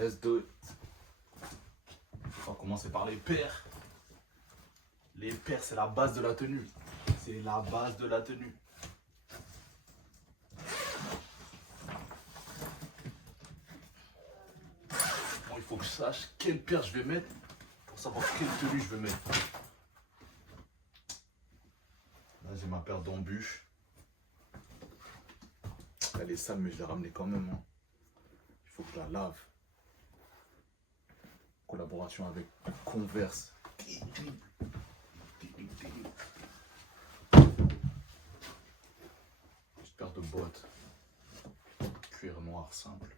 Let's do it. On va commencer par les paires. Les paires, c'est la base de la tenue. C'est la base de la tenue. Bon, il faut que je sache quelle paire je vais mettre pour savoir quelle tenue je vais mettre. Là, j'ai ma paire d'embûches. Elle est sale, mais je l'ai ramenée quand même. Hein. Il faut que je la lave. Collaboration avec Converse. Terrible. Terrible, terrible. Petite paire de bottes. Cuir noir simple.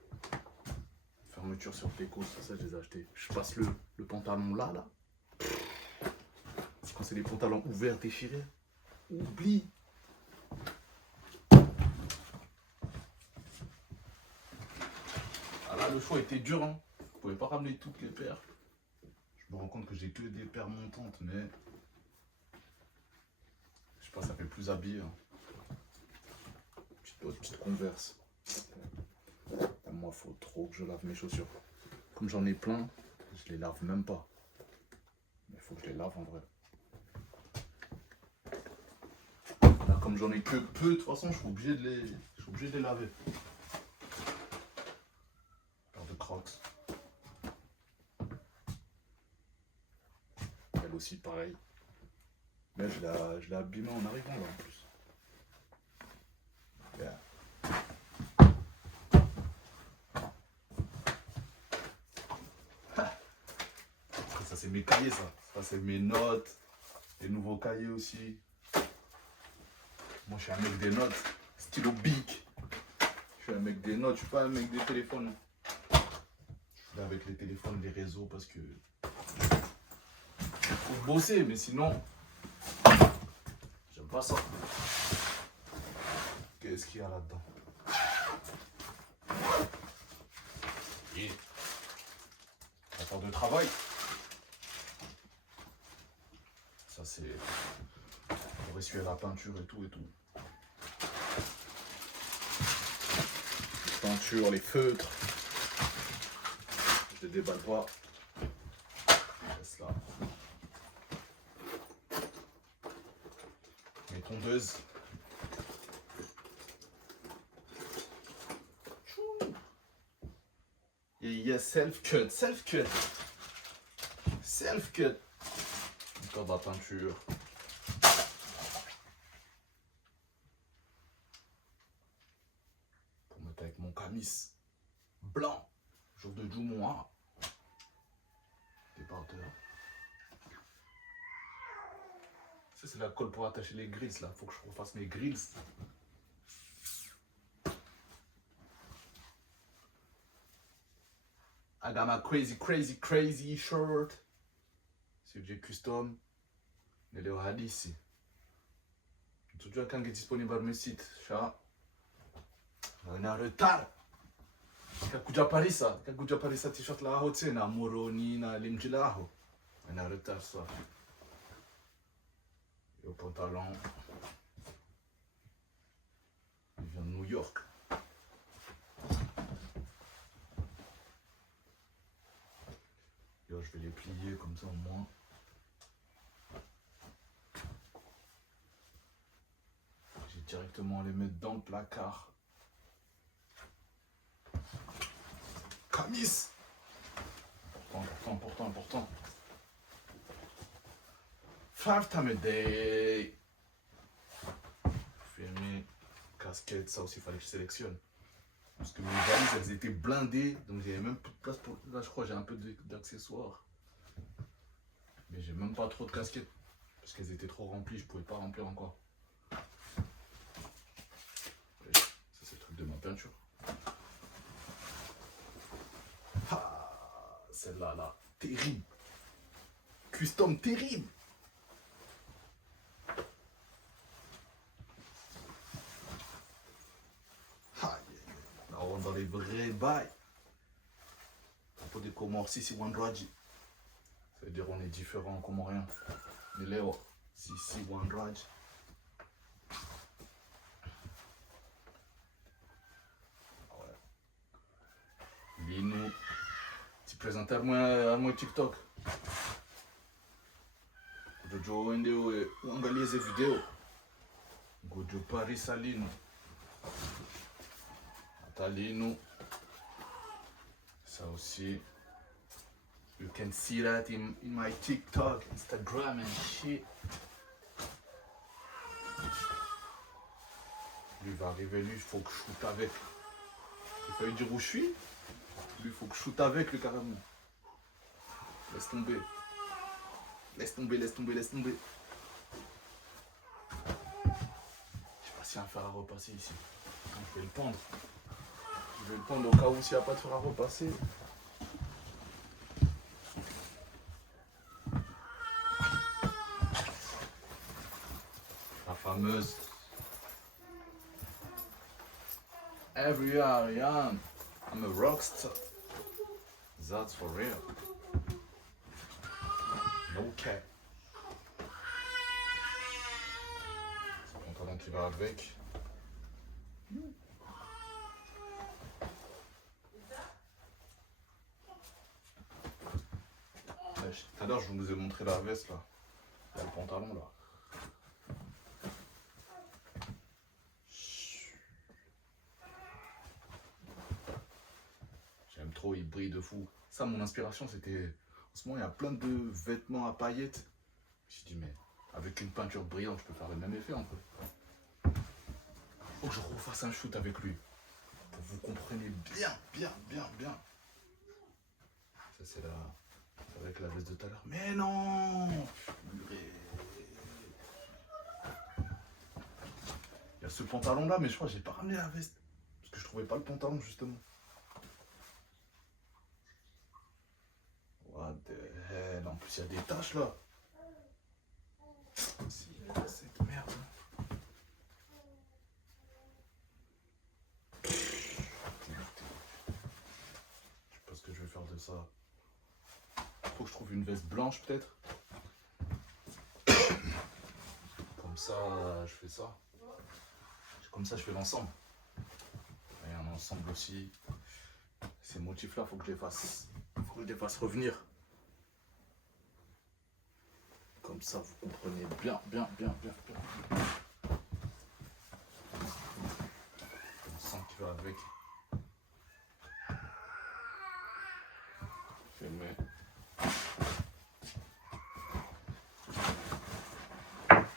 Fermeture sur déco, ça je les ai achetés. Je passe le pantalon là. C'est quand c'est des pantalons ouverts, déchirés. Oublie. Ah là, le choix était dur. Hein. Je pouvais pas ramener toutes les paires. Je me rends compte que j'ai que des paires montantes, mais je sais pas, ça fait plus habillé. Hein. Petite Converse. Et moi, faut trop que je lave mes chaussures. Comme j'en ai plein, je les lave même pas. Mais il faut que je les lave en vrai. Là, comme j'en ai que peu, de toute façon, je suis obligé de les laver. Paire de Crocs. Elle aussi, pareil. Mais je l'ai abîmée en arrivant là en plus. Yeah. Ça c'est mes cahiers ça. Ça c'est mes notes. Les nouveaux cahiers aussi. Moi je suis un mec des notes. Stylo Bic. Je suis un mec des notes. Je suis pas un mec des téléphones. Je suis là avec les téléphones, les réseaux parce que faut bosser, mais sinon j'aime pas ça. Qu'est-ce qu'il y a là-dedans? Rapport de travail. Ça c'est pour essuyer la peinture et tout et tout. Les peintures, les feutres. Je les déballe pas. Je laisse là. Mes tondeuses. Et il y a self-cut. Encore de la peinture. Pour mettre avec mon camis blanc. Jour de Jumoa. Débardeur. Ça c'est la colle pour attacher les grilles là. Faut que je refasse mes grilles. I got my crazy shirt. C'est j'ai custom. Nelle hadisi. Tujua quand est disponible sur le site. Chat. On est en retard. Kakuja Parisa t-shirt là haute na moroni na limjilaho. On est en retard ça. Et au pantalon. Il vient de New York. Yo, je vais les plier comme ça au moins. J'ai directement à les mettre dans le placard. Camis. Important. 5 times a day. Filmer, casquette, ça aussi il fallait que je sélectionne. Parce que mes valises elles étaient blindées, donc j'avais même plus de place pour. Là je crois que j'ai un peu d'accessoires. Mais j'ai même pas trop de casquettes. Parce qu'elles étaient trop remplies, je pouvais pas remplir encore. Et ça c'est le truc de ma peinture. Ah, celle-là là, terrible. Custom terrible. Là on rentre dans les vrais bails. Pour des Comores, Sisi Wandraji. Ça veut dire on est différent en comorien. Mais Léo, Sisi Wandraji. Ouais. Lino, présente à moi TikTok. Jojo Wendeo et uangalize video. Gojo Paris Alino. Atalino. Ça aussi. You can see that in my TikTok, Instagram and shit. Lui va arriver, lui, il faut que je shoot avec. Il fallait dire où je suis. Lui, il faut que je shoot avec, lui, carrément. Laisse tomber. Laisse tomber, laisse tomber, laisse tomber. Je sais pas s'il y a un fer à repasser ici. Je vais le pendre. Je vais le pendre au cas où s'il n'y a pas de fer à repasser. La fameuse Every year I am, I'm a rockstar. That's for real. No cap. C'est le pantalon qui va avec. Tout à l'heure, je vous ai montré la veste là. Il y a le pantalon là. J'aime trop, il brille de fou. Ça, mon inspiration, c'était. En ce moment, il y a plein de vêtements à paillettes. Je me suis dit, mais avec une peinture brillante, je peux faire le même effet un peu. Faut que je refasse un shoot avec lui. Pour que vous compreniez bien. Ça, c'est la. Avec la veste de tout à l'heure. Mais non! Il y a ce pantalon là, mais je crois que j'ai pas ramené la veste. Parce que je trouvais pas le pantalon justement. What the hell? En plus, il y a des taches là. C'est quoi cette merde? Je sais pas ce que je vais faire de ça. Faut que je trouve une veste blanche peut-être. Comme ça, je fais ça. Comme ça, je fais l'ensemble. Et un ensemble aussi. Ces motifs-là, faut que je les fasse. Faut que je les fasse revenir. Comme ça, vous comprenez bien. L'ensemble qui va avec. Je mets.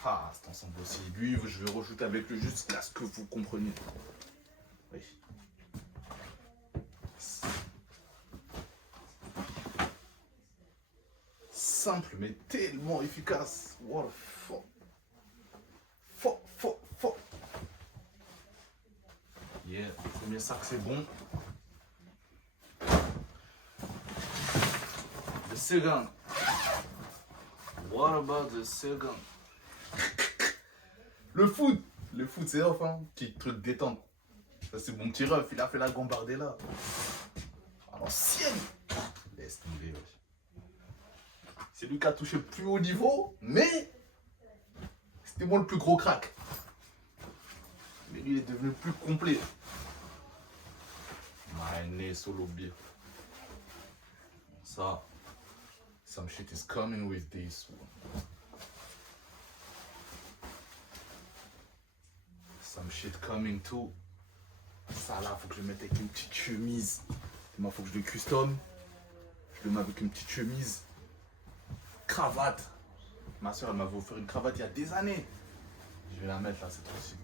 Ah, cet ensemble aussi. Lui, je vais rajouter avec lui jusqu'à ce que vous compreniez. Oui. Simple, mais tellement efficace. What the fuck. Fuck. Yeah, le premier sac, c'est bon. The second. What about the second? Le foot, c'est off, hein. Petit truc détente. Ça, c'est mon petit ref, il a fait la gambardella. À l'ancienne. Laisse tomber, wesh. C'est lui qui a touché le plus haut niveau, mais c'était moi le plus gros crack. Mais lui, il est devenu plus complet. My solo beer. Ça, some shit is coming with this one. Some shit coming too. Ça là, faut que je le mette avec une petite chemise. Moi, faut que je le custom. Je le mets avec une petite chemise. Cravate. Ma soeur, elle m'avait offert une cravate il y a des années. Je vais la mettre là cette fois-ci.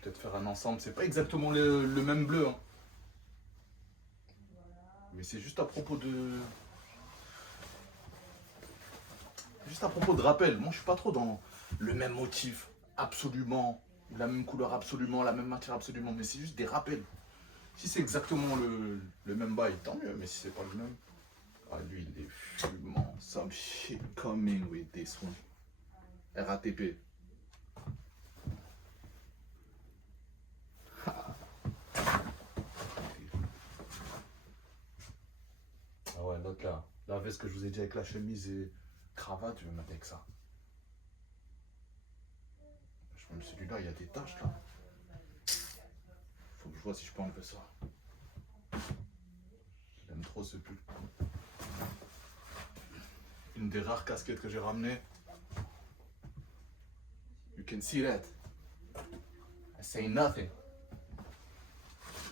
Peut-être faire un ensemble. C'est pas exactement le même bleu. Hein. Mais c'est juste à propos de. Juste à propos de rappel. Moi, je suis pas trop dans le même motif. Absolument. La même couleur absolument. La même matière absolument. Mais c'est juste des rappels. Si c'est exactement le même bail, tant mieux. Mais si c'est pas le même. Ah, lui, il est fumant. Some shit coming with this one. RATP. Ah ouais, l'autre là. La veste que je vous ai dit avec la chemise et cravate, je vais mettre avec ça. Même celui-là, il y a des taches là. Faut que je vois si je peux enlever ça. J'aime trop ce pull. Une des rares casquettes que j'ai ramenées. You can see that. I say nothing.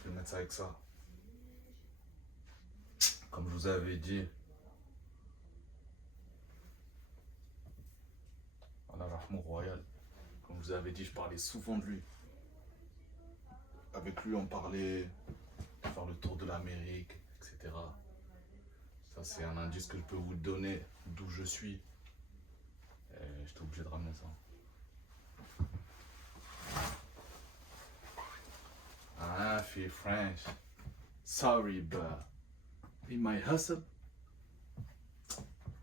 Je vais mettre ça avec ça. Comme je vous avais dit. Voilà, Rahmou Royal. Comme je vous avais dit, je parlais souvent de lui. Avec lui, on parlait de faire le tour de l'Amérique, etc. Ça, c'est un indice que je peux vous donner d'où je suis. J'étais obligé de ramener ça. I feel French. Sorry, but in my hustle,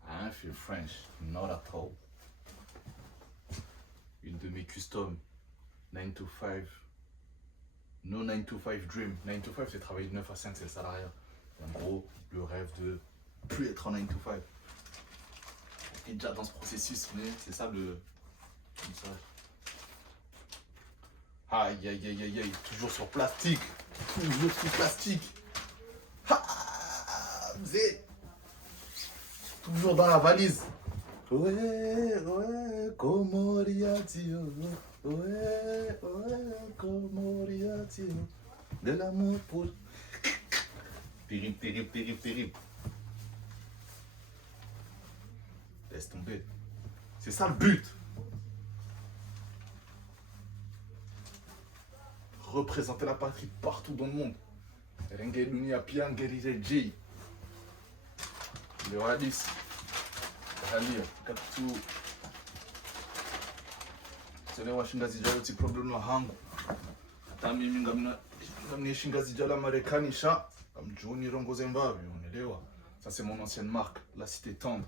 I feel French. Not at all. Une de mes customs, 9 to 5. No 9 to 5 dream. 9 to 5, c'est travailler de 9 à 5, c'est le salariat. En gros, le rêve de plus être en 9 to 5. On est déjà dans ce processus, mais c'est ça le message. Aïe, aïe, aïe, aïe, aïe, toujours sur plastique. Toujours sur plastique. Ah, vous êtes toujours dans la valise. Ouais, ouais, comoriatio. Ouais, ouais, comoriatio. De l'amour pour... Terrible, terrible, terrible, terrible. Laisse tomber. C'est ça le but. Représenter la patrie partout dans le monde. Rengelunia Piangerireji. Le Hadis. Rally, Kaptu. Sele washinda zijalo ti problem la hangu. Hata mimi ngamnishinga zijala marekanisha. Amjuni rongo Zimbabwe, unaelewa. Ça c'est mon ancienne marque, la Cité Tendre.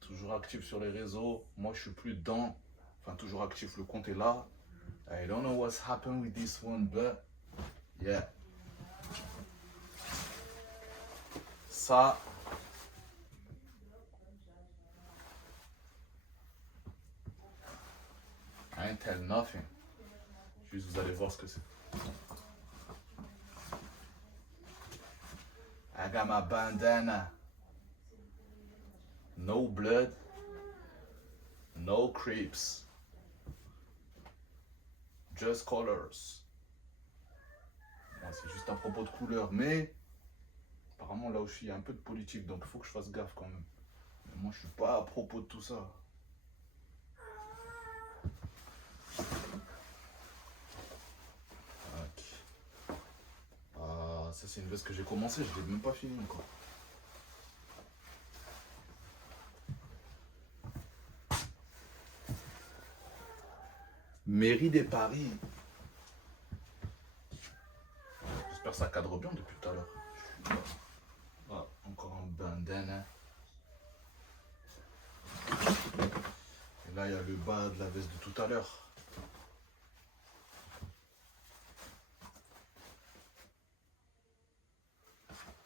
Toujours actif sur les réseaux. Moi je suis plus dedans. Enfin toujours actif, le compte est là. I don't know what's happened with this one, but yeah. Ça. I ain't tell nothing. Juste vous allez voir ce que c'est. I got my bandana. No blood. No creeps. Just colors. C'est juste à propos de couleurs, mais apparemment là où je suis, il y a un peu de politique, donc il faut que je fasse gaffe quand même. Mais moi je suis pas à propos de tout ça. Ok. Ah, ça c'est une veste que j'ai commencé, je l'ai même pas fini encore. Mairie des Paris. J'espère que ça cadre bien depuis tout à l'heure. Ah, encore un bandana. Et là, il y a le bas de la veste de tout à l'heure.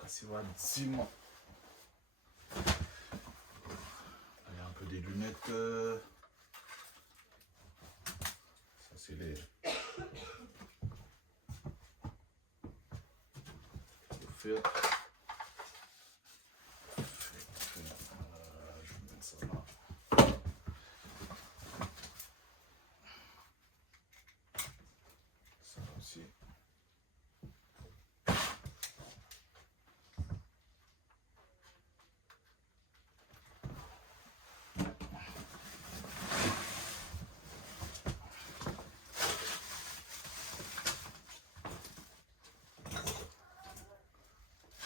Kassiwa Zima. Il y a un peu des lunettes. Ça, c'est les. Je vais mettre ça là. Ça aussi.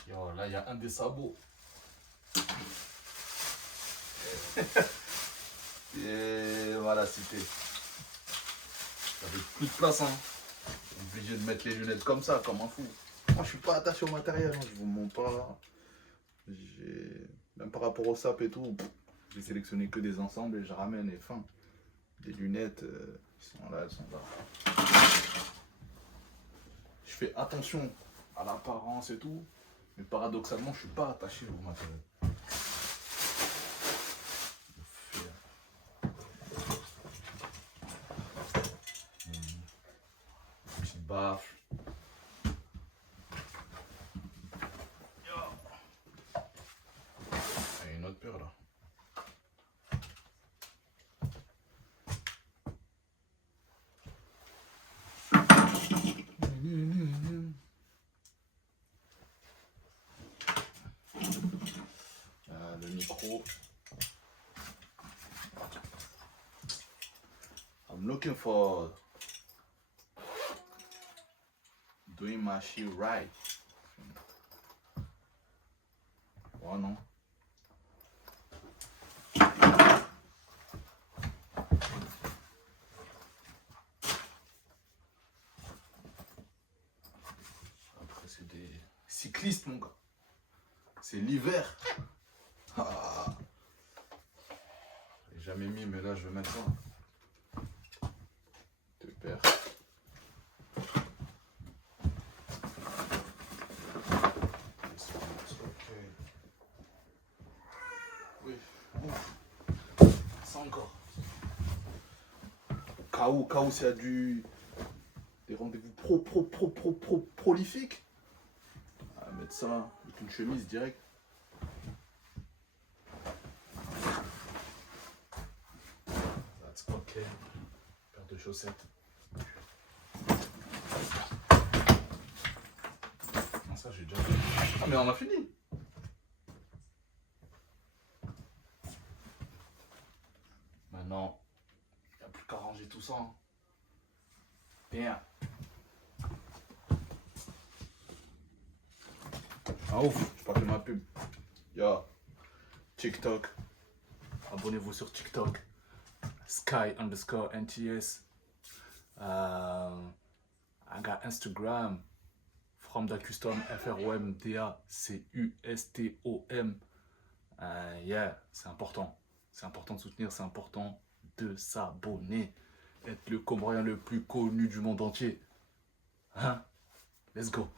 Yo, là, il y a un des sabots. Et voilà, c'était. J'avais plus de place, hein. Obligé de mettre les lunettes comme ça, comme un fou. Moi, je suis pas attaché au matériel, hein. Je vous mens pas. Même par rapport au sap et tout, j'ai sélectionné que des ensembles et je ramène et fin. Les lunettes, elles sont là, elles sont là. Je fais attention à l'apparence et tout, mais paradoxalement, je suis pas attaché au matériel. Petite baffle. looking for doing my shit right. Ouais, non. Après, c'est des cyclistes, mon gars. C'est l'hiver. Ah. J'ai jamais mis, mais là, je vais mettre ça. Te perds. Oui. Ouf. Ça encore. K.O. c'est des rendez-vous prolifiques. On va mettre ça avec une chemise direct. That's ok. Paire de chaussettes. Non, ça j'ai déjà fait. Ah mais on a fini. Maintenant, il n'y a plus qu'à ranger tout ça. Hein. Bien. Ah ouf, je parle de ma pub. Yo, TikTok. Abonnez-vous sur TikTok. Sky_NTS. I got Instagram. From the Custom FROMDACUSTOM. Yeah, c'est important. C'est important de soutenir, c'est important de s'abonner. Être le Comorien le plus connu du monde entier. Hein? Let's go.